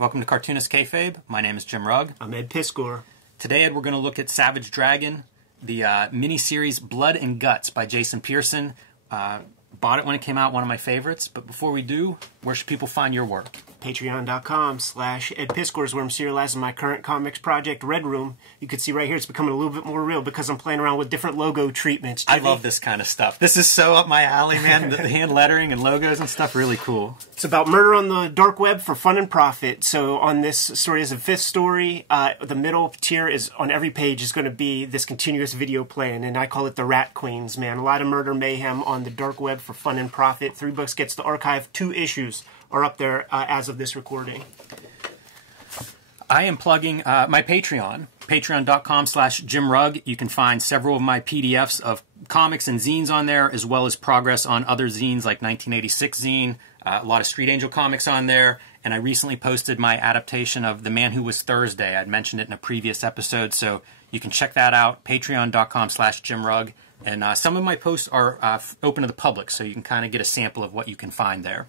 Welcome to Cartoonist Kayfabe. My name is Jim Rugg. I'm Ed Piskor. Today, Ed, we're going to look at Savage Dragon, the miniseries Blood and Guts by Jason Pearson. Bought it when it came out, one of my favorites. But before we do, where should people find your work? Patreon.com/Ed Piskor is where I'm serializing my current comics project, Red Room. You can see right here it's becoming a little bit more real because I'm playing around with different logo treatments. I love this kind of stuff. This is so up my alley, man. The hand lettering and logos and stuff, really cool. It's about murder on the dark web for fun and profit. So on this story is a fifth story. The middle tier is on every page is going to be this continuous video playing, and I call it the Rat Queens, man. A lot of murder mayhem on the dark web for fun and profit. 3 books gets to archive. 2 issues are up there as of this recording. I am plugging my Patreon, patreon.com/JimRugg. You can find several of my PDFs of comics and zines on there, as well as progress on other zines like 1986 zine, a lot of Street Angel comics on there, and I recently posted my adaptation of The Man Who Was Thursday. I'd mentioned it in a previous episode, so you can check that out, patreon.com/JimRugg. And some of my posts are open to the public, so you can kind of get a sample of what you can find there.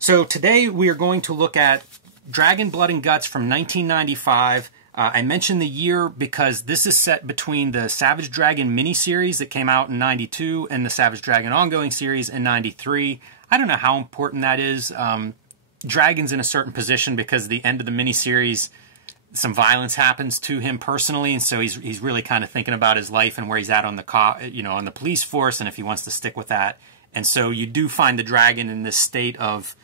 So today we are going to look at Dragon, Blood and Guts from 1995. I mentioned the year because this is set between the Savage Dragon miniseries that came out in 92 and the Savage Dragon ongoing series in 93. I don't know how important that is. Dragon's in a certain position because at the end of the miniseries, some violence happens to him personally, and so he's really kind of thinking about his life and where he's at on the on the police force, and if he wants to stick with that. And so you do find the dragon in this state of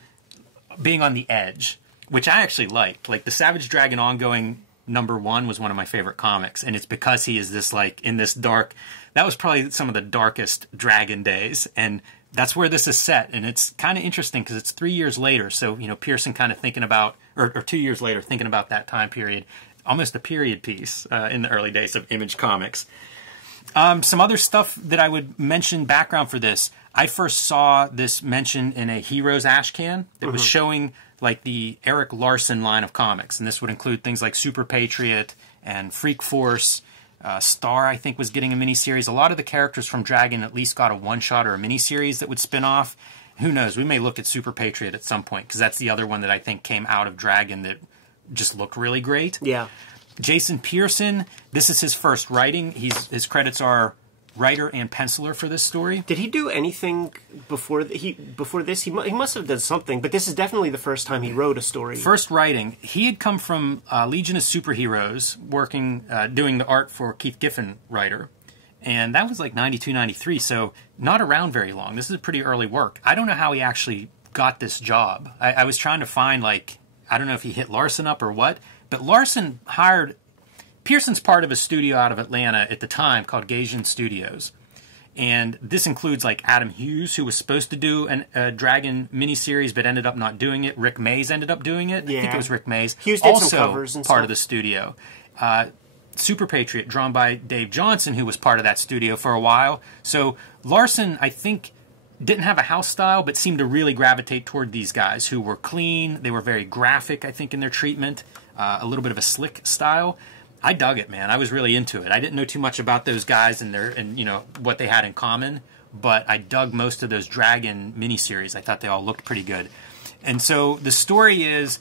being on the edge, which I actually like. Like the Savage Dragon ongoing #1 was one of my favorite comics, and it's because he is this like in this dark. That was probably some of the darkest dragon days, and that's where this is set. And it's kind of interesting because it's 3 years later. So Pearson kind of thinking about, or 2 years later, thinking about that time period, almost a period piece in the early days of Image Comics. Some other stuff that I would mention background for this. I first saw this mentioned in a Heroes ashcan that was showing like the Eric Larson line of comics. And this would include things like Super Patriot and Freak Force. Star, I think, was getting a miniseries. A lot of the characters from Dragon at least got a one-shot or a miniseries that would spin off. Who knows? We may look at Super Patriot at some point because that's the other one that I think came out of Dragon that just looked really great. Yeah. Jason Pearson, this is his first writing. His credits are writer and penciler for this story. Did he do anything before this? He must have done something, but this is definitely the first time he wrote a story. First writing. He had come from Legion of Superheroes, working, doing the art for Keith Giffen writer. And that was like 92, 93, so not around very long. This is a pretty early work. I don't know how he actually got this job. I was trying to find, like, I don't know if he hit Larson up or what, but Larson hired... Pearson's part of a studio out of Atlanta at the time called Gaijin Studios. And this includes like Adam Hughes, who was supposed to do a Dragon miniseries but ended up not doing it. Rick Mays ended up doing it. Yeah. I think it was Rick Mays. Hughes did some covers and part of the studio. Super Patriot, drawn by Dave Johnson, who was part of that studio for a while. So Larson, I think, didn't have a house style, but seemed to really gravitate toward these guys who were clean. They were very graphic, I think, in their treatment. A little bit of a slick style. I dug it, man. I was really into it. I didn't know too much about those guys and what they had in common, but I dug most of those Dragon miniseries. I thought they all looked pretty good. And so the story is,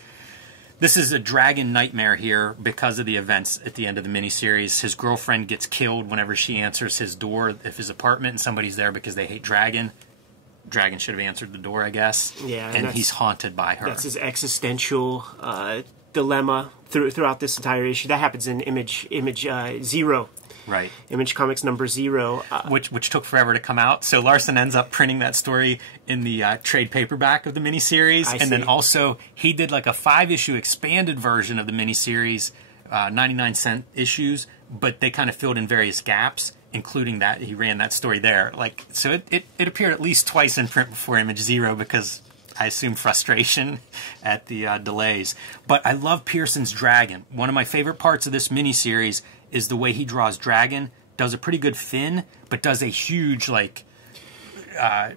this is a Dragon nightmare here because of the events at the end of the miniseries. His girlfriend gets killed whenever she answers his door of his apartment, and somebody's there because they hate Dragon. Dragon should have answered the door, I guess. Yeah, and he's haunted by her. That's his existential dilemma throughout this entire issue. That happens in Image Zero. Right. Image Comics #0. Which took forever to come out. So Larson ends up printing that story in the trade paperback of the miniseries. And then also he did like a 5-issue expanded version of the miniseries, 99-cent issues, but they kind of filled in various gaps, including that he ran that story there. Like, so it appeared at least twice in print before Image Zero because I assume frustration at the delays. But I love Pearson's Dragon. One of my favorite parts of this miniseries is the way he draws Dragon. Does a pretty good fin, but does a huge, like, I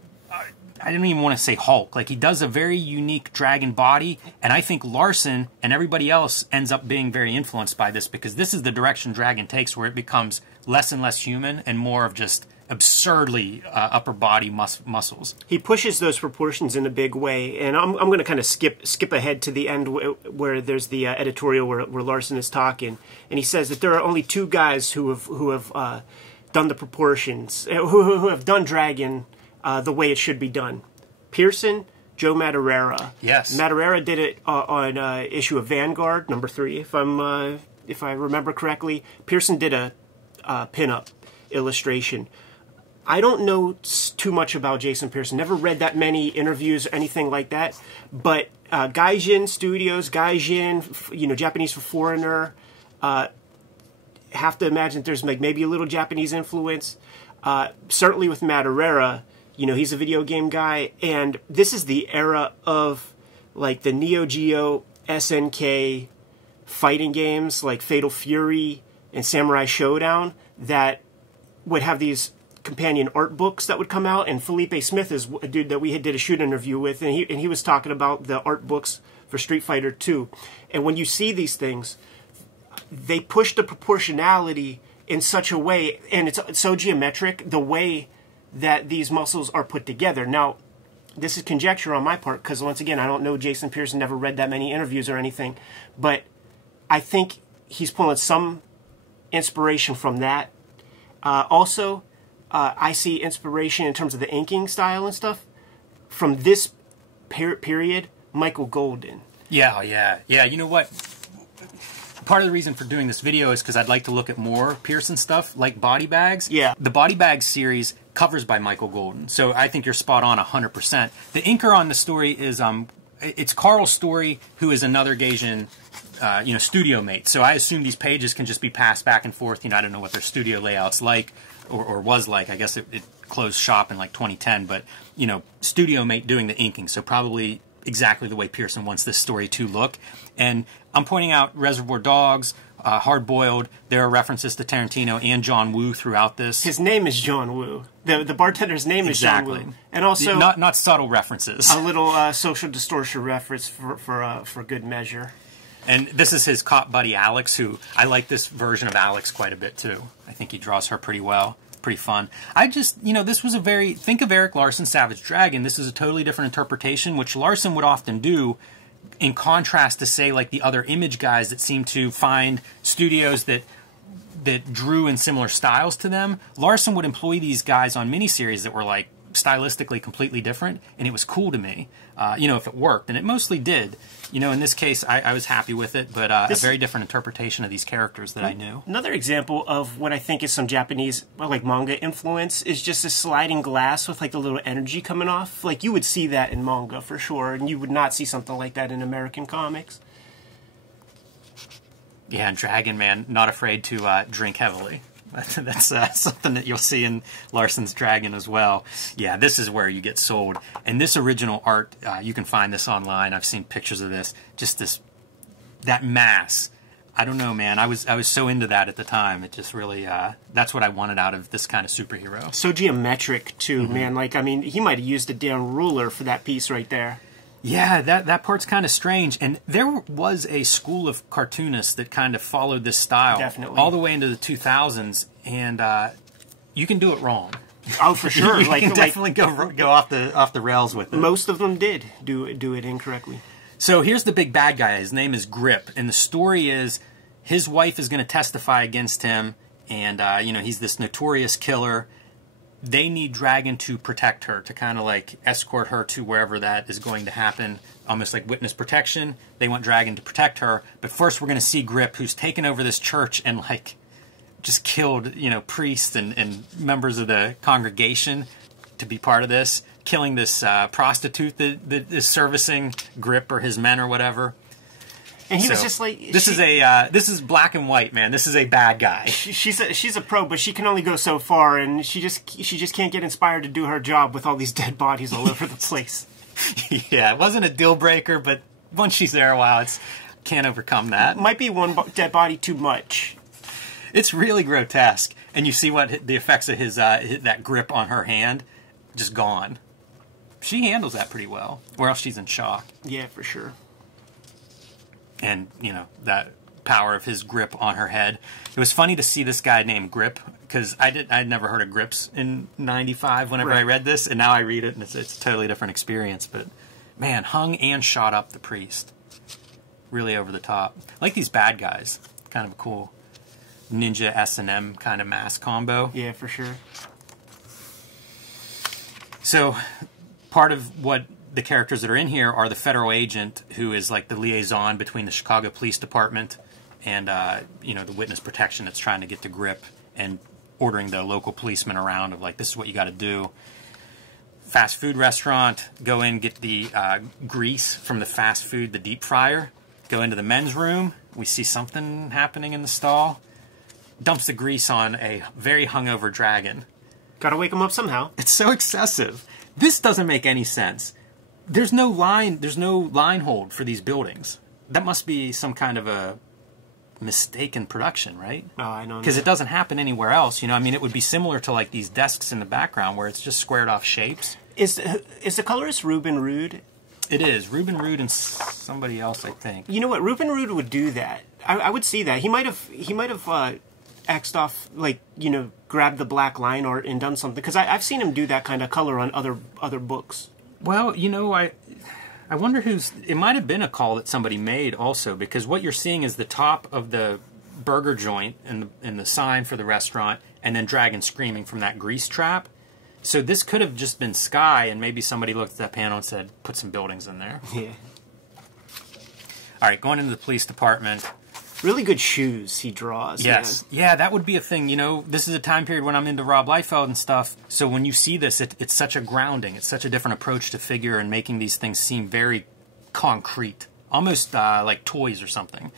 didn't even want to say Hulk. Like, he does a very unique dragon body, and I think Larson and everybody else ends up being very influenced by this because this is the direction Dragon takes, where it becomes less and less human and more of just absurdly upper body muscles. He pushes those proportions in a big way, and I'm going to kind of skip ahead to the end where there's the editorial where Larson is talking, and he says that there are only two guys who have done the proportions, who have done Dragon the way it should be done. Pearson, Joe Madureira. Yes, Madureira did it on issue of Vanguard #3, if I remember correctly. Pearson did a pin-up illustration. I don't know too much about Jason Pearson. Never read that many interviews or anything like that. But Gaijin Studios, Gaijin, Japanese for foreigner. Have to imagine there's maybe a little Japanese influence. Certainly with Madureira, he's a video game guy, and this is the era of like the Neo Geo SNK fighting games like Fatal Fury and Samurai Showdown that would have these companion art books that would come out, and Felipe Smith is a dude that we did a shoot interview with, and he was talking about the art books for Street Fighter 2. And when you see these things, they push the proportionality in such a way, and it's so geometric, the way that these muscles are put together. Now, this is conjecture on my part, because once again, I don't know Jason Pearson, never read that many interviews or anything, but I think he's pulling some inspiration from that. Also, I see inspiration in terms of the inking style and stuff from this period, Michael Golden. Yeah. You know what? Part of the reason for doing this video is because I'd like to look at more Pearson stuff, like Body Bags. Yeah. The Body Bags series covers by Michael Golden, so I think you're spot on 100%. The inker on the story is it's Carl Story, who is another Gaijin studio mate. So I assume these pages can just be passed back and forth. I don't know what their studio layout's like. Or was like. I guess it closed shop in like 2010, but studio mate doing the inking, so probably exactly the way Pearson wants this story to look. And I'm pointing out Reservoir Dogs, Hard Boiled. There are references to Tarantino and John Woo throughout this. His name is John Woo. The bartender's name is John Woo, and also not subtle references. A little social distortion reference for good measure. And this is his cop buddy Alex, who I like this version of Alex quite a bit too. I think he draws her pretty well. Pretty fun. I just, this was think of Eric Larson's Savage Dragon. This is a totally different interpretation, which Larson would often do, in contrast to, say, like the other Image guys that seem to find studios that drew in similar styles to them. Larson would employ these guys on miniseries that were like stylistically completely different, and it was cool to me, if it worked, and it mostly did. In this case, I was happy with it, but a very different interpretation of these characters that I knew. Another example of what I think is some Japanese, like manga influence, is just a sliding glass with like the little energy coming off. Like you would see that in manga for sure, and you would not see something like that in American comics. Yeah, and Dragon Man, not afraid to drink heavily. That's something that you'll see in Larson's Dragon as well. Yeah, this is where you get sold. And this original art, you can find this online. I've seen pictures of this. Just that mass. I don't know, man. I was so into that at the time. It just really, that's what I wanted out of this kind of superhero. So geometric too, man. Like, I mean, he might have used a damn ruler for that piece right there. Yeah, that part's kind of strange. And there was a school of cartoonists that kind of followed this style. Definitely. All the way into the 2000s. And you can do it wrong. Oh, for sure. You can definitely go off the rails with it. Most of them did do it incorrectly. So here's the big bad guy. His name is Grip. And the story is his wife is going to testify against him. And, he's this notorious killer. They need Dragon to protect her, to kind of like escort her to wherever that is going to happen, almost like witness protection. They want Dragon to protect her, but first we're going to see Grip, who's taken over this church and like just killed, priests and members of the congregation to be part of this, killing this prostitute that is servicing Grip or his men or whatever. And he was just like, this is black and white, man. This is a bad guy. She's a pro, but she can only go so far, and she just can't get inspired to do her job with all these dead bodies all over the place. Yeah, it wasn't a deal breaker, but once she's there a while, can't overcome that. Might be one dead body too much. It's really grotesque, and you see what the effects of his that grip on her hand, just gone. She handles that pretty well, or else she's in shock. Yeah, for sure. And, that power of his grip on her head. It was funny to see this guy named Grip, because I'd never heard of grips in '95 whenever I read this, and now I read it, and it's a totally different experience. But, man, hung and shot up the priest. Really over the top. I like these bad guys. Kind of a cool ninja S&M kind of mask combo. Yeah, for sure. So, part of what the characters that are in here are the federal agent who is like the liaison between the Chicago Police Department and, you know, the witness protection that's trying to get to Grip and ordering the local policemen around of like, this is what you got to do. Fast food restaurant, go in, get the grease from the fast food, the deep fryer. Go into the men's room. We see something happening in the stall. Dumps the grease on a very hungover dragon. Gotta wake him up somehow. It's so excessive. This doesn't make any sense. There's no line hold for these buildings. That must be some kind of a mistaken production, right? Oh, I know. Because it doesn't happen anywhere else. You know, I mean, it would be similar to like these desks in the background where it's just squared off shapes. Is the colorist Ruben Rude? It is. Ruben Rude and somebody else, I think. You know what? Ruben Rude would do that. I would see that. He might have X'd off, like, you know, grabbed the black line art and done something. Because I've seen him do that kind of color on other books. Well, you know, I wonder who's... It might have been a call that somebody made also, because what you're seeing is the top of the burger joint and the sign for the restaurant, and then Dragon screaming from that grease trap. So this could have just been sky, and maybe somebody looked at that panel and said, put some buildings in there. Yeah. All right, going into the police department. Really good shoes he draws. Yes. Man. Yeah, that would be a thing. You know, this is a time period when I'm into Rob Liefeld and stuff. So when you see this, it's such a grounding. It's such a different approach to figure and making these things seem very concrete. Almost like toys or something.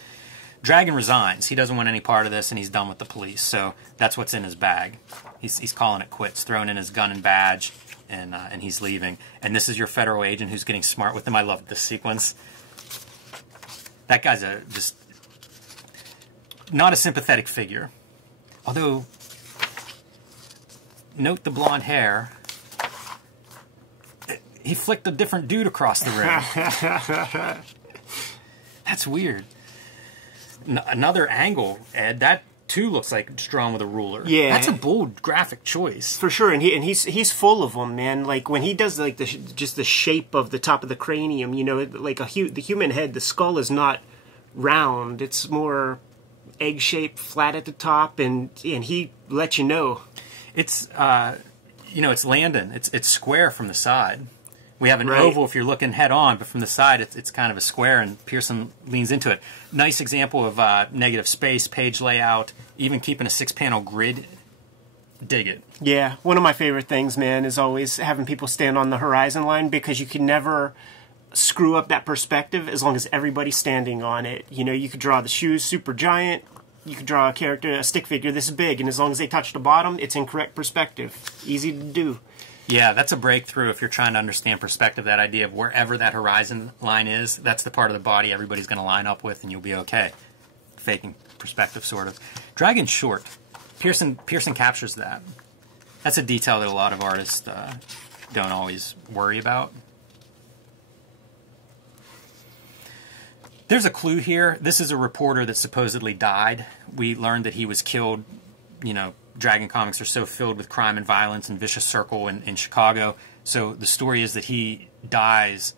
Dragon resigns. He doesn't want any part of this, and he's done with the police. So that's what's in his bag. He's calling it quits, throwing in his gun and badge, and he's leaving. And this is your federal agent who's getting smart with him. I love this sequence. That guy's just not a sympathetic figure. Although, note the blonde hair. He flicked a different dude across the room. That's weird. Another angle, Ed. That too looks like it's drawn with a ruler. Yeah, that's a bold graphic choice for sure. And he's full of them, man. Like when he does like just the shape of the top of the cranium. You know, like the human head. The skull is not round. It's more egg shaped, flat at the top, and he lets you know. It's you know, it's Landon. It's square from the side. We have an oval if you're looking head on, but from the side it's kind of a square, and Pearson leans into it. Nice example of negative space, page layout, even keeping a 6-panel grid. Dig it. Yeah, one of my favorite things, man, is always having people stand on the horizon line, because you can never screw up that perspective as long as everybody's standing on it. You know, you could draw the shoes super giant, you could draw a character, a stick figure this big, and as long as they touch the bottom, it's in correct perspective. Easy to do. Yeah, that's a breakthrough if you're trying to understand perspective, that idea of wherever that horizon line is, that's the part of the body everybody's going to line up with, and you'll be okay. Faking perspective, sort of. Dragon's short. Pearson captures that. That's a detail that a lot of artists don't always worry about. There's a clue here. This is a reporter that supposedly died. We learned that he was killed, you know, Dragon comics are so filled with crime and violence and vicious circle in Chicago. So the story is that he dies,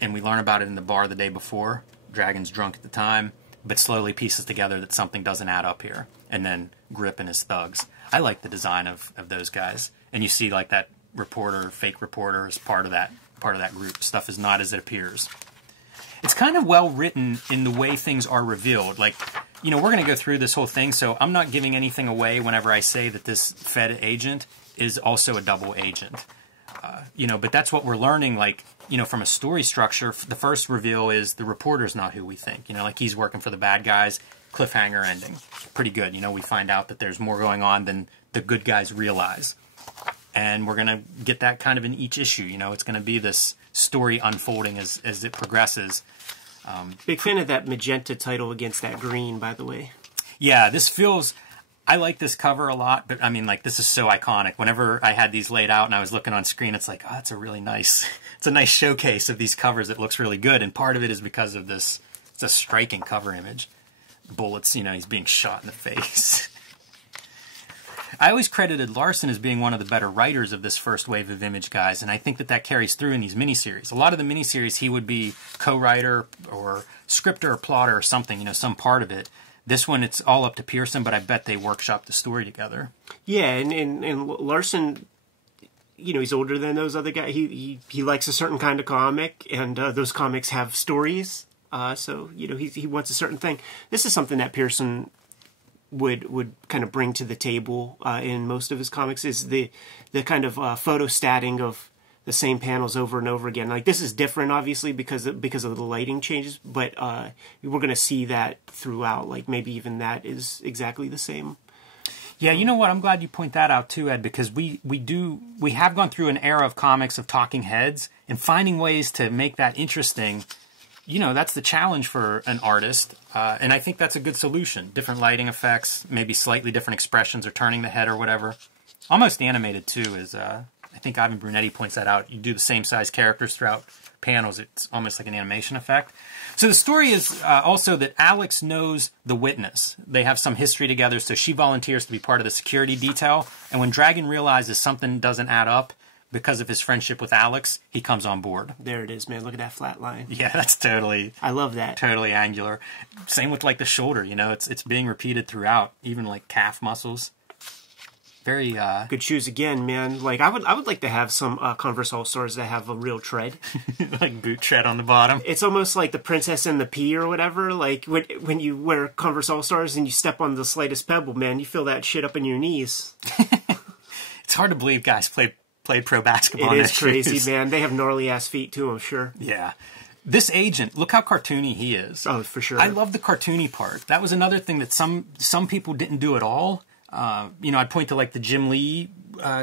and we learn about it in the bar the day before. Dragon's drunk at the time, but slowly pieces together that something doesn't add up here. And then Grip and his thugs. I like the design of those guys. And you see like that reporter, fake reporter, is part of that group. Stuff is not as it appears. It's kind of well written in the way things are revealed. Like, you know, we're going to go through this whole thing, so I'm not giving anything away whenever I say that this Fed agent is also a double agent. You know, but that's what we're learning, like, you know, from a story structure. The first reveal is the reporter's not who we think. You know, like he's working for the bad guys. Cliffhanger ending. Pretty good. You know, we find out that there's more going on than the good guys realize. And we're going to get that kind of in each issue. You know, it's going to be this story unfolding as it progresses. Big fan of that magenta title against that green, by the way. Yeah, this feels... I like this cover a lot, but I mean, like, this is so iconic. Whenever I had these laid out and I was looking on screen, it's like, oh, it's a really nice... It's a nice showcase of these covers that looks really good, and part of it is because of this... It's a striking cover image. bullets, you know, he's being shot in the face. I always credited Larson as being one of the better writers of this first wave of Image guys, and I think that carries through in these miniseries. A lot of the miniseries, he would be co-writer or scripter or plotter or something, you know, some part of it. This one, it's all up to Pearson, but I bet they workshopped the story together. Yeah, and Larson, you know, he's older than those other guys. He likes a certain kind of comic, and those comics have stories. So, you know, he wants a certain thing. This is something that Pearson would kind of bring to the table in most of his comics, is the kind of photostatting of the same panels over and over again. Like, this is different, obviously, because of the lighting changes, but we're going to see that throughout. Like, maybe even that is exactly the same. Yeah, you know what? I'm glad you point that out too, Ed, because we have gone through an era of comics of talking heads, and finding ways to make that interesting. You know, that's the challenge for an artist, and I think that's a good solution. Different lighting effects, maybe slightly different expressions or turning the head or whatever. Almost animated, too, is, I think Ivan Brunetti points that out. You do the same size characters throughout panels. It's almost like an animation effect. So the story is also that Alex knows the witness. They have some history together, so she volunteers to be part of the security detail. And when Dragon realizes something doesn't add up, because of his friendship with Alex, he comes on board. There it is, man. Look at that flat line. Yeah, that's totally... I love that. Totally angular. Same with, like, the shoulder, you know? It's being repeated throughout, even, like, calf muscles. Very, good shoes again, man. Like, I would like to have some Converse All-Stars that have a real tread. Like boot tread on the bottom. It's almost like the Princess and the Pea or whatever. Like, when you wear Converse All-Stars and you step on the slightest pebble, man, you feel that shit up in your knees. It's hard to believe guys play pro basketball. It is crazy, man. They have gnarly ass feet too, I'm sure. Yeah. This agent, look how cartoony he is. Oh, for sure. I love the cartoony part. That was another thing that some people didn't do at all. You know, I'd point to like the Jim Lee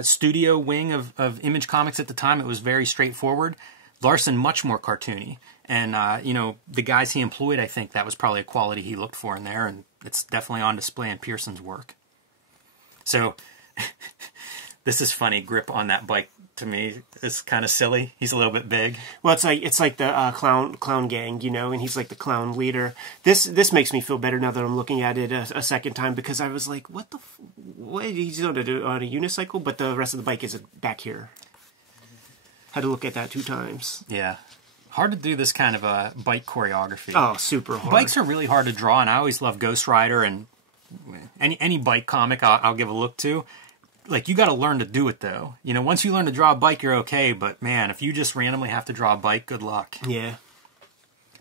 studio wing of Image Comics at the time. It was very straightforward. Larson, much more cartoony. And, you know, the guys he employed, I think that was probably a quality he looked for in there. And it's definitely on display in Pearson's work. So... This is funny. Grip on that bike to me is kind of silly. He's a little bit big. Well, it's like the clown gang, you know, and he's like the clown leader. This makes me feel better now that I'm looking at it a second time, because I was like, what he's on a unicycle, but the rest of the bike is back here. Had to look at that 2 times. Yeah. Hard to do this kind of a bike choreography. Oh, super hard. Bikes are really hard to draw, and I always love Ghost Rider, and any bike comic I'll give a look to. Like, you got to learn to do it, though. You know, once you learn to draw a bike, you're okay. But, man, if you just randomly have to draw a bike, good luck. Yeah.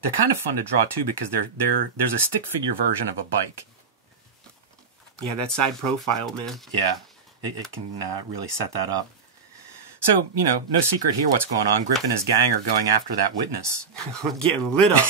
They're kind of fun to draw, too, because there's a stick figure version of a bike. Yeah, that side profile, man. Yeah. It can really set that up. So, you know, no secret here what's going on. Grip and his gang are going after that witness. Getting lit up.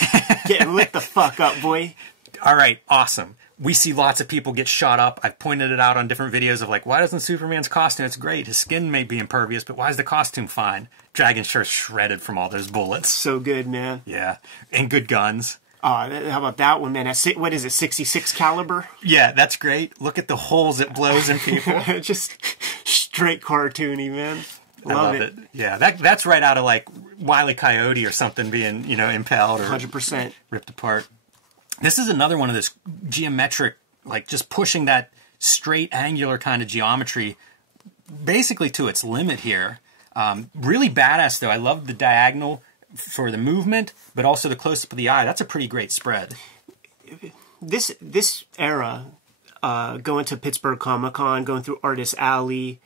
Getting lit the fuck up, boy. All right, awesome. We see lots of people get shot up. I've pointed it out on different videos of like, why doesn't Superman's costume? It's great. His skin may be impervious, but why is the costume fine? Dragon's sure shredded from all those bullets. So good, man. Yeah, and good guns. How about that one, man? What is it, 66 caliber? Yeah, that's great. Look at the holes it blows in people. Just straight cartoony, man. I love it. Yeah, that's right out of like Wile E. Coyote or something being, you know, impaled or 100% ripped apart. This is another one of this geometric, like just pushing that straight angular kind of geometry basically to its limit here. Really badass, though. I love the diagonal for the movement, but also the close-up of the eye. That's a pretty great spread. This era, going to Pittsburgh Comic-Con, going through Artist Alley,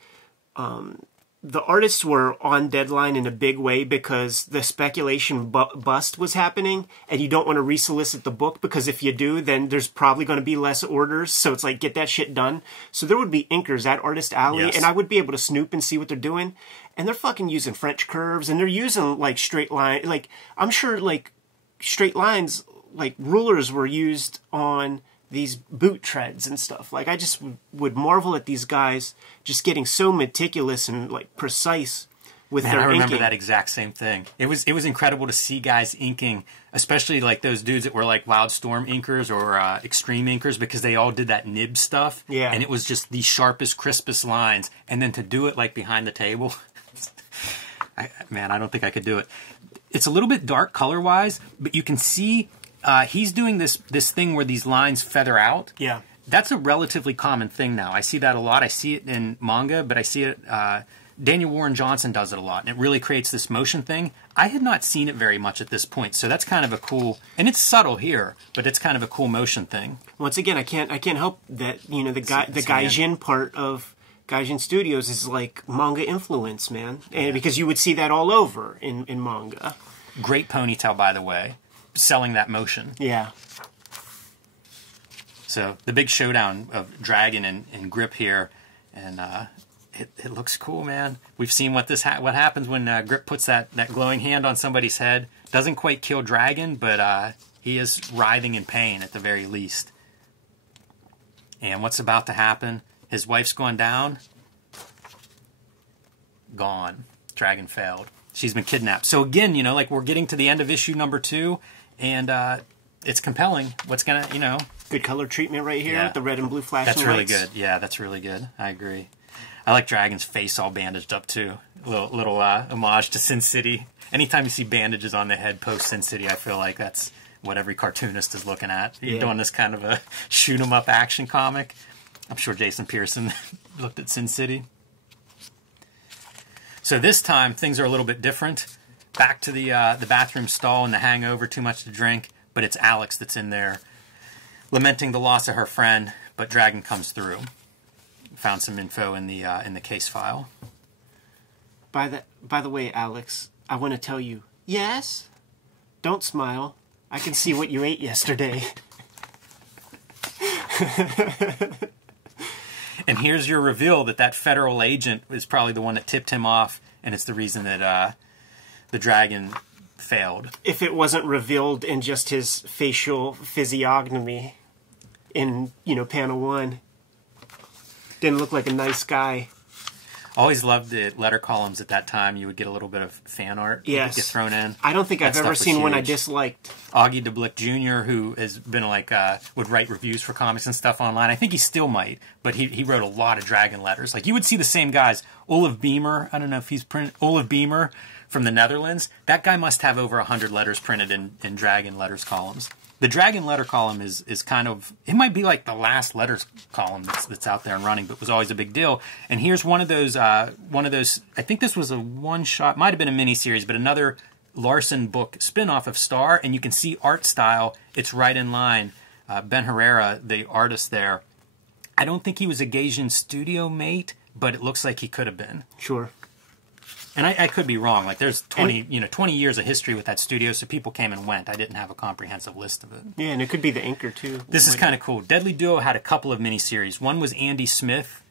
the artists were on deadline in a big way because the speculation bust was happening, and you don't want to resolicit the book, because if you do, then there's probably going to be less orders. So it's like, get that shit done. So there would be inkers at Artist Alley, yes, and I would be able to snoop and see what they're doing. And they're fucking using French curves, and they're using like straight line. Like, I'm sure like straight lines, like rulers were used on these boot treads and stuff. Like, I just would marvel at these guys just getting so meticulous and like precise with their inking. I remember that exact same thing. It was incredible to see guys inking, especially like those dudes that were like Wildstorm inkers or Extreme inkers, because they all did that nib stuff. Yeah. And it was just the sharpest, crispest lines. And then to do it like behind the table, man, I don't think I could do it. It's a little bit dark color-wise, but you can see He's doing this thing where these lines feather out. Yeah. That's a relatively common thing now. I see that a lot. I see it in manga, but I see it... Daniel Warren Johnson does it a lot, and it really creates this motion thing. I had not seen it very much at this point, so that's kind of a cool... And it's subtle here, but it's kind of a cool motion thing. Once again, I can't help that, the Gaijin part of Gaijin Studios is like manga influence, man. And because you would see that all over in manga. Great ponytail, by the way. Selling that motion. Yeah. So the big showdown of Dragon and Grip here, and it looks cool, man. We've seen what happens when Grip puts that glowing hand on somebody's head. Doesn't quite kill Dragon, but he is writhing in pain at the very least. And what's about to happen? His wife's gone down. Gone. Dragon failed. She's been kidnapped. So again, like we're getting to the end of issue number 2, and it's compelling. What's gonna, Good color treatment right here with the red and blue flashing That's really lights. good. Yeah, that's really good. I agree. I like Dragon's face all bandaged up too. A little homage to Sin City. Anytime you see bandages on the head post Sin City, I feel like that's what every cartoonist is looking at. You're doing this kind of a shoot 'em up action comic. I'm sure Jason Pearson looked at Sin City. So this time things are a little bit different. Back to the bathroom stall and the hangover, too much to drink. But it's Alex that's in there, lamenting the loss of her friend. But Dragon comes through. Found some info in the case file. By the way, Alex, I want to tell you. Yes. Don't smile. I can see what you ate yesterday. And here's your reveal that federal agent is probably the one that tipped him off, and it's the reason that the Dragon failed. If it wasn't revealed in just his facial physiognomy in, panel 1. Didn't look like a nice guy. Always loved the letter columns at that time. You would get a little bit of fan art that would get thrown in. I don't think I've ever seen one I disliked. Augie DeBlick Jr., who has been would write reviews for comics and stuff online. I think he still might, but he wrote a lot of Dragon letters. Like you would see the same guys. Olaf Beamer, I don't know if he's Olaf Beamer from the Netherlands. That guy must have over 100 letters printed in Dragon letters columns. The Dragon letter column is kind of, it might be like the last letters column that's out there and running, but was always a big deal. And here's one of those, I think this was a one-shot, might have been a miniseries, but another Larson book spin-off of Star, and you can see art style, it's right in line. Ben Herrera, the artist there, I don't think he was a Gaijin studio mate, but it looks like he could have been. Sure. And I could be wrong. Like there's 20 years of history with that studio, so people came and went. I didn't have a comprehensive list of it. Yeah, and it could be the inker too. This is kind of cool. Deadly Duo had a couple of miniseries. One was Andy Smith,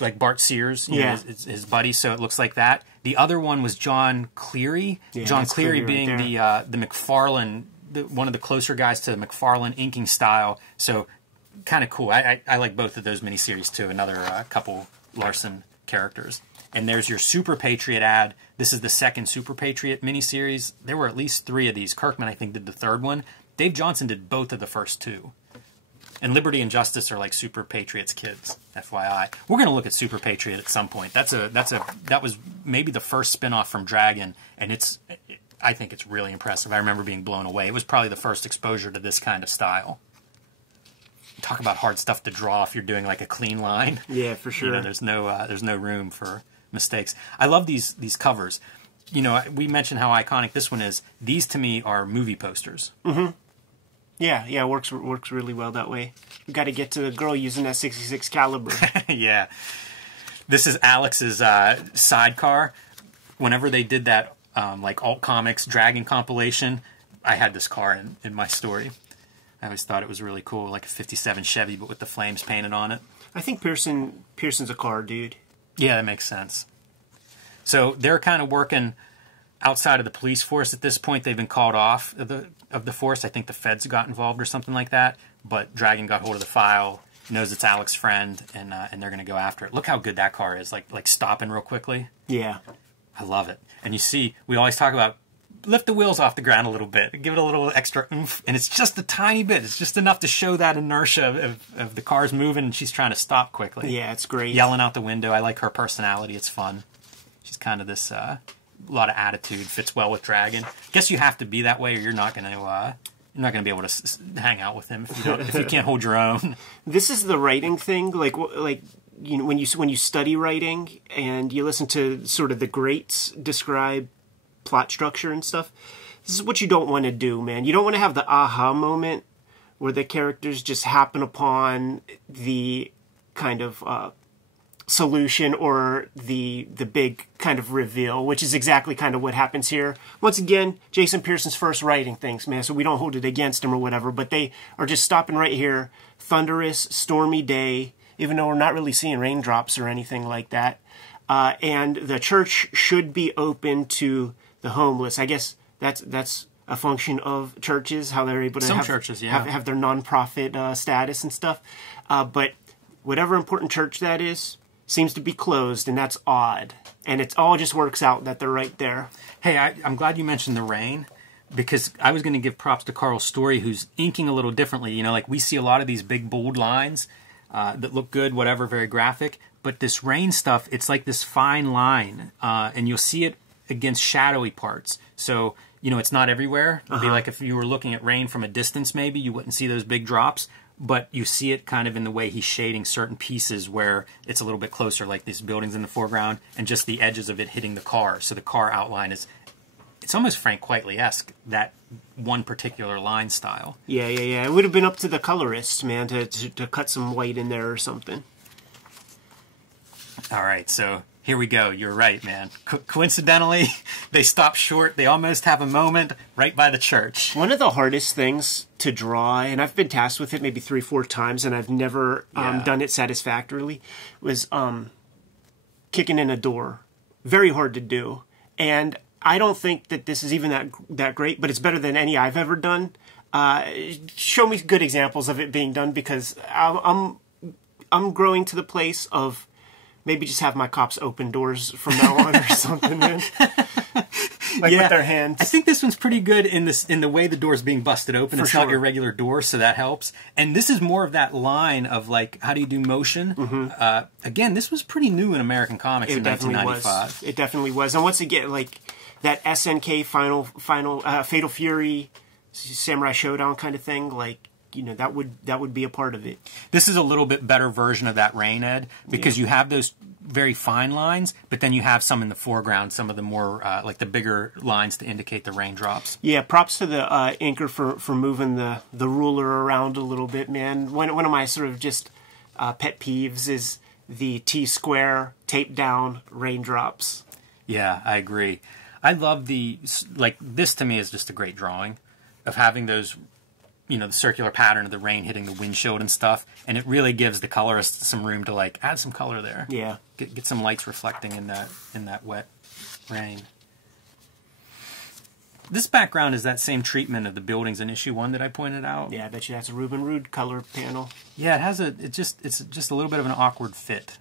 like Bart Sears, his buddy. So it looks like that. The other one was John Cleary. Yeah, John Cleary being the McFarlane, one of the closer guys to the McFarlane inking style. So kind of cool. I like both of those miniseries too. Another couple Larson characters. And there's your Super Patriot ad. This is the second Super Patriot miniseries. There were at least 3 of these. Kirkman, I think, did the third one. Dave Johnson did both of the first 2. And Liberty and Justice are like Super Patriot's kids, FYI. We're going to look at Super Patriot at some point. That was maybe the first spinoff from Dragon, and I think it's really impressive. I remember being blown away. It was probably the first exposure to this kind of style. Talk about hard stuff to draw if you're doing like a clean line. Yeah, for sure. There's no room for mistakes. I love these covers. We mentioned how iconic this one is. These to me are movie posters. Mm-hmm. Yeah, works really well that way. You got to get to the girl using that 66 caliber. Yeah. This is Alex's sidecar. Whenever they did that like alt comics Dragon compilation, I had this car in my story. I always thought it was really cool, like a 57 Chevy, but with the flames painted on it. I think Pearson's a car dude. Yeah, that makes sense. So they're kind of working outside of the police force at this point. They've been called off of the force. I think the feds got involved or something like that. But Dragon got hold of the file, knows it's Alex's friend, and they're going to go after it. Look how good that car is, like stopping real quickly. Yeah. I love it. And you see, we always talk about lift the wheels off the ground a little bit, give it a little extra oomph, and it's just a tiny bit. It's just enough to show that inertia of the car's moving and she's trying to stop quickly. Yeah, it's great. Yelling out the window. I like her personality. It's fun. She's kind of this lot of attitude, fits well with Dragon. Guess you have to be that way or you're not going to you're not going to be able to hang out with him if you can't hold your own. This is the writing thing, like you know, when you study writing and you listen to sort of the greats describe plot structure and stuff. This is what you don't want to do, man. You don't want to have the aha moment where the characters just happen upon the kind of solution or the big kind of reveal, which is exactly kind of what happens here. Once again, Jason Pearson's first writing things, man, so we don't hold it against him or whatever, but they are just stopping right here. Thunderous, stormy day, even though we're not really seeing raindrops or anything like that. And the church should be open to the homeless. I guess that's a function of churches, how they're able to have their nonprofit status and stuff. But whatever important church that is seems to be closed, and that's odd. And it all just works out that they're right there. Hey, I'm glad you mentioned the rain, because I was going to give props to Carl Story, who's inking a little differently. You know, like we see a lot of these big bold lines that look good, whatever, very graphic. But this rain stuff, it's like this fine line, and you'll see it against shadowy parts. So, you know, it's not everywhere. It'd be like if you were looking at rain from a distance, maybe you wouldn't see those big drops, but you see it kind of in the way he's shading certain pieces where it's a little bit closer, like these buildings in the foreground and just the edges of it hitting the car. So the car outline is, it's almost Frank Quitely-esque, that one particular line style. Yeah. It would have been up to the colorist, man, to cut some white in there or something. All right, so here we go. You're right, man. Coincidentally, they stop short. They almost have a moment right by the church. One of the hardest things to draw, and I've been tasked with it maybe 3-4 times, and I've never done it satisfactorily, was kicking in a door. Very hard to do. And I don't think that this is even that great, but it's better than any I've ever done. Show me good examples of it being done, because I'm growing to the place of maybe just have my cops open doors from now on or something, man. Like with their hands. I think this one's pretty good in the way the door's being busted open. It's not your regular door, so that helps. And this is more of that line of like, how do you do motion? Again, this was pretty new in American comics in 1995. It definitely was. And once again, like that SNK final Fatal Fury Samurai Showdown kind of thing, like, you know, that would be a part of it. This is a little bit better version of that rain, Ed, because you have those very fine lines, but then you have some in the foreground, some of the more like the bigger lines to indicate the raindrops. Yeah, props to the inker for moving the ruler around a little bit, man. One of my sort of just pet peeves is the T-square taped down raindrops. Yeah, I agree. I love this to me is just a great drawing of having those, you know, the circular pattern of the rain hitting the windshield and stuff, and it really gives the colorist some room to like add some color there. Yeah, get some lights reflecting in that wet rain. This background is that same treatment of the buildings in issue 1 that I pointed out. Yeah, I bet you that's a Ruben Rude color panel. Yeah, it has it's just a little bit of an awkward fit.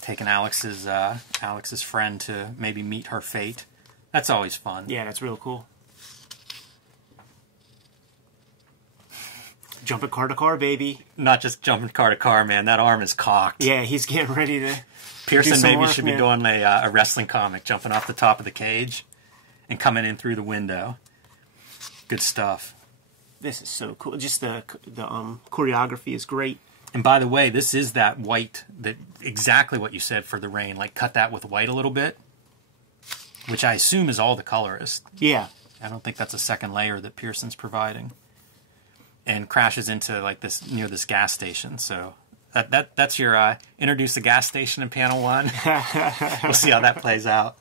Taking Alex's friend to maybe meet her fate. That's always fun. Yeah, that's real cool. Jumping car to car, baby. Not just jumping car to car, man. That arm is cocked. Yeah, he's getting ready to. Pearson maybe should be doing a wrestling comic, jumping off the top of the cage and coming in through the window. Good stuff. This is so cool. Just the choreography is great. And by the way, this is that white, that exactly what you said for the rain. Like, cut that with white a little bit, which I assume is all the colorist. Yeah. I don't think that's a second layer that Pearson's providing. And crashes into like this near this gas station. So that's your introduce the gas station in panel 1. We'll see how that plays out.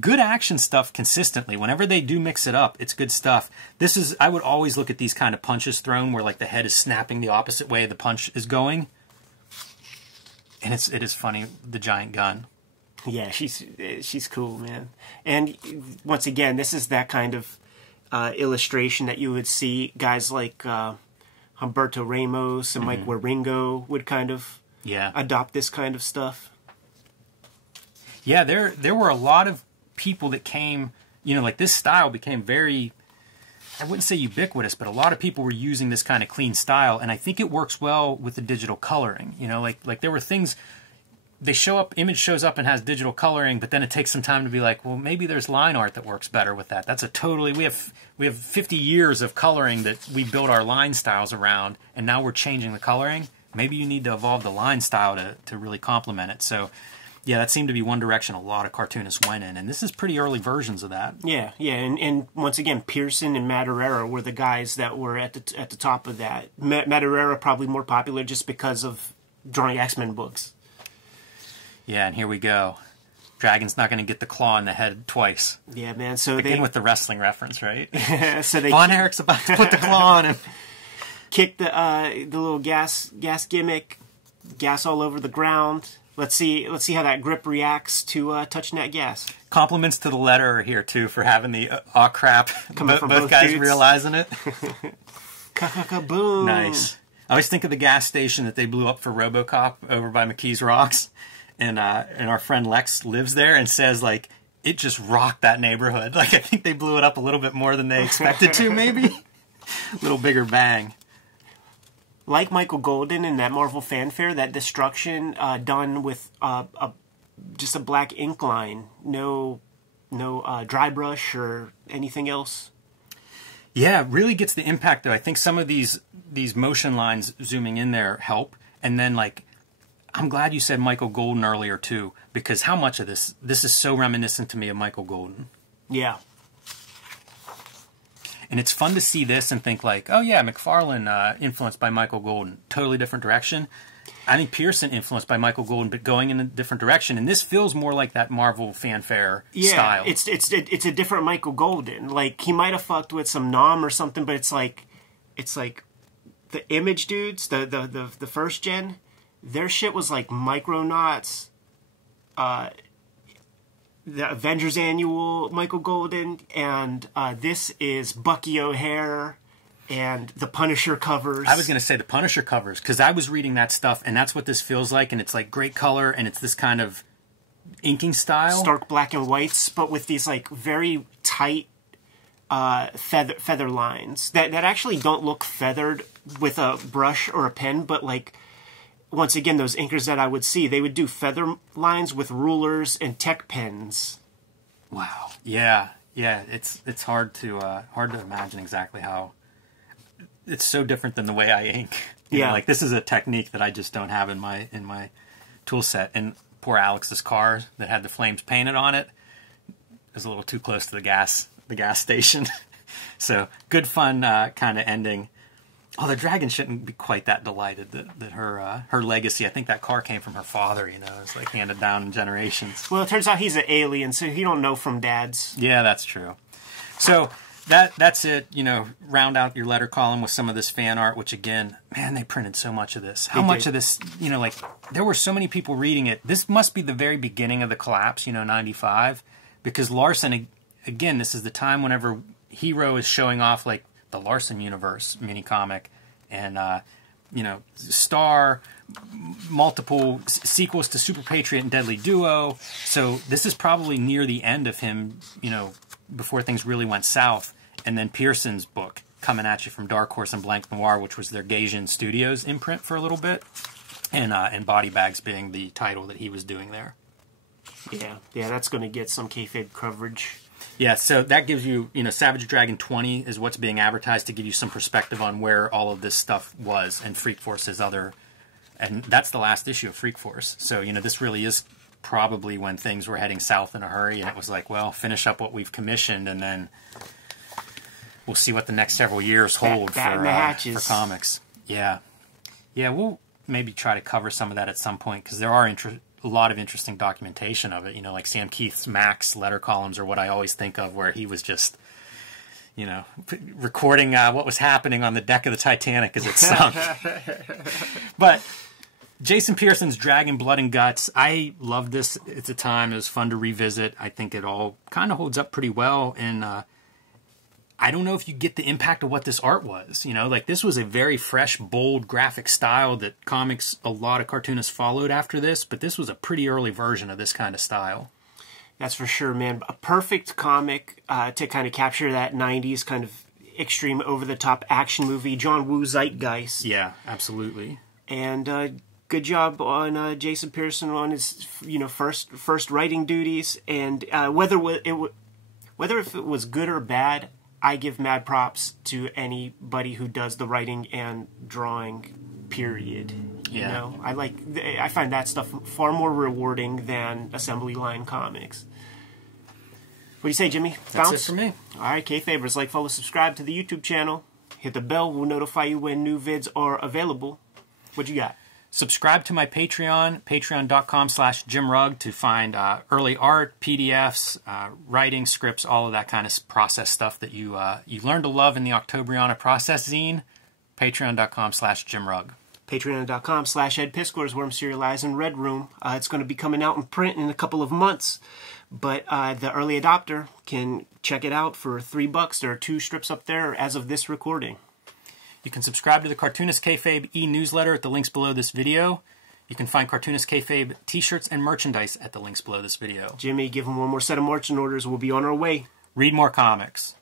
Good action stuff consistently. Whenever they do mix it up, it's good stuff. This is, I would always look at these kind of punches thrown where like the head is snapping the opposite way the punch is going. And it is funny, the giant gun. Yeah, she's cool, man. And once again, this is that kind of illustration that you would see guys like Humberto Ramos and Mike Waringo would kind of adopt this kind of stuff. Yeah, there were a lot of people that came, you know, like this style became very, I wouldn't say ubiquitous, but a lot of people were using this kind of clean style, and I think it works well with the digital coloring. You know, like there were things they show up, image shows up and has digital coloring, but then it takes some time to be like, well, maybe there's line art that works better with that. That's a totally, we have 50 years of coloring that we build our line styles around, and now we're changing the coloring. Maybe you need to evolve the line style to really complement it. So, yeah, that seemed to be one direction a lot of cartoonists went in, and this is pretty early versions of that. Yeah, and once again, Pearson and Madureira were the guys that were at the top of that. Madureira probably more popular just because of drawing X-Men books. Yeah, and here we go. Dragon's not going to get the claw in the head twice. Yeah, man. So Again with the wrestling reference, right? So they Von Erich's about to put the claw on him. Kick the little gas gimmick, gas all over the ground. Let's see how that grip reacts to touching that gas. Compliments to the letterer here too for having the aw crap. Coming from both guys dudes. Realizing it. Ka-ka-ka-boom. Nice. I always think of the gas station that they blew up for RoboCop over by McKee's Rocks, and our friend Lex lives there and says like it just rocked that neighborhood. Like I think they blew it up a little bit more than they expected to, maybe. A little bigger bang. Like Michael Golden in that Marvel Fanfare, that destruction done with just a black ink line, no dry brush or anything else. Yeah, it really gets the impact though. I think some of these motion lines zooming in there help, and then like I'm glad you said Michael Golden earlier too, because how much of this is so reminiscent to me of Michael Golden. Yeah. And it's fun to see this and think like, oh yeah, McFarlane influenced by Michael Golden, totally different direction. I think Pearson influenced by Michael Golden, but going in a different direction. And this feels more like that Marvel Fanfare style. Yeah, it's a different Michael Golden. Like he might have fucked with some Nom or something, but it's like the Image dudes, the first gen, their shit was like Micronauts, the Avengers Annual, Michael Golden, and this is Bucky O'Hare and the Punisher covers. I was going to say the Punisher covers, because I was reading that stuff, and that's what this feels like, and it's like great color, and it's this kind of inking style. Stark black and whites, but with these like very tight feather lines that actually don't look feathered with a brush or a pen, but like, once again, those inkers that I would see, they would do feather lines with rulers and tech pens. Wow. Yeah. It's hard to imagine exactly how. It's so different than the way I ink. You know, like this is a technique that I just don't have in my tool set. And poor Alex's car that had the flames painted on it is a little too close to the gas station. So good fun kind of ending. Oh, the dragon shouldn't be quite that delighted that her legacy. I think that car came from her father. You know, it's like handed down in generations. Well, it turns out he's an alien, so he don't know from dads. Yeah, that's true. So that's it. You know, round out your letter column with some of this fan art, which again, man, they printed so much of this. How much of this? You know, like there were so many people reading it. This must be the very beginning of the collapse. You know, 95, because Larson again. This is the time whenever Hero is showing off like the Larson Universe mini comic, and you know, Star, multiple sequels to Super Patriot and Deadly Duo. So this is probably near the end of him, you know, before things really went south. And then Pearson's book coming at you from Dark Horse and Blank Noir, which was their Gaijin Studios imprint for a little bit, and Body Bags being the title that he was doing there. Yeah, that's going to get some kayfabe coverage. Yeah, so that gives you, you know, Savage Dragon 20 is what's being advertised to give you some perspective on where all of this stuff was, and Freak Force is other, and that's the last issue of Freak Force. So, you know, this really is probably when things were heading south in a hurry, and it was like, well, finish up what we've commissioned, and then we'll see what the next several years hold for comics. Yeah, we'll maybe try to cover some of that at some point, because there are a lot of interesting documentation of it. You know, like Sam Keith's Max letter columns are what I always think of, where he was just, you know, recording what was happening on the deck of the Titanic as it sunk. But Jason Pearson's Dragon, Blood, and Guts, I loved this at the time. It was fun to revisit. I think it all kind of holds up pretty well, and I don't know if you get the impact of what this art was. You know, like this was a very fresh, bold graphic style that a lot of cartoonists followed after this, but this was a pretty early version of this kind of style. That's for sure, man. A perfect comic to kind of capture that 90s kind of extreme over-the-top action movie, John Woo zeitgeist. Yeah, absolutely. And Good job on Jason Pearson on his first writing duties, and whether if it was good or bad, I give mad props to anybody who does the writing and drawing. Period. Yeah. I find that stuff far more rewarding than assembly line comics. What do you say, Jimmy? Bounce? That's it for me. All right, Kayfabers, like, follow, subscribe to the YouTube channel. Hit the bell. We'll notify you when new vids are available. What you got? Subscribe to my Patreon, patreon.com/JimRugg, to find early art, PDFs, writing, scripts, all of that kind of process stuff that you learned to love in the Octobriana Process zine. Patreon.com/JimRugg. Patreon.com/EdPiscor is where I'm serializing Red Room. It's going to be coming out in print in a couple of months, but the early adopter can check it out for $3. There are 2 strips up there as of this recording. You can subscribe to the Cartoonist Kayfabe e-newsletter at the links below this video. You can find Cartoonist Kayfabe t-shirts and merchandise at the links below this video. Jimmy, give them one more set of marching orders. We'll be on our way. Read more comics.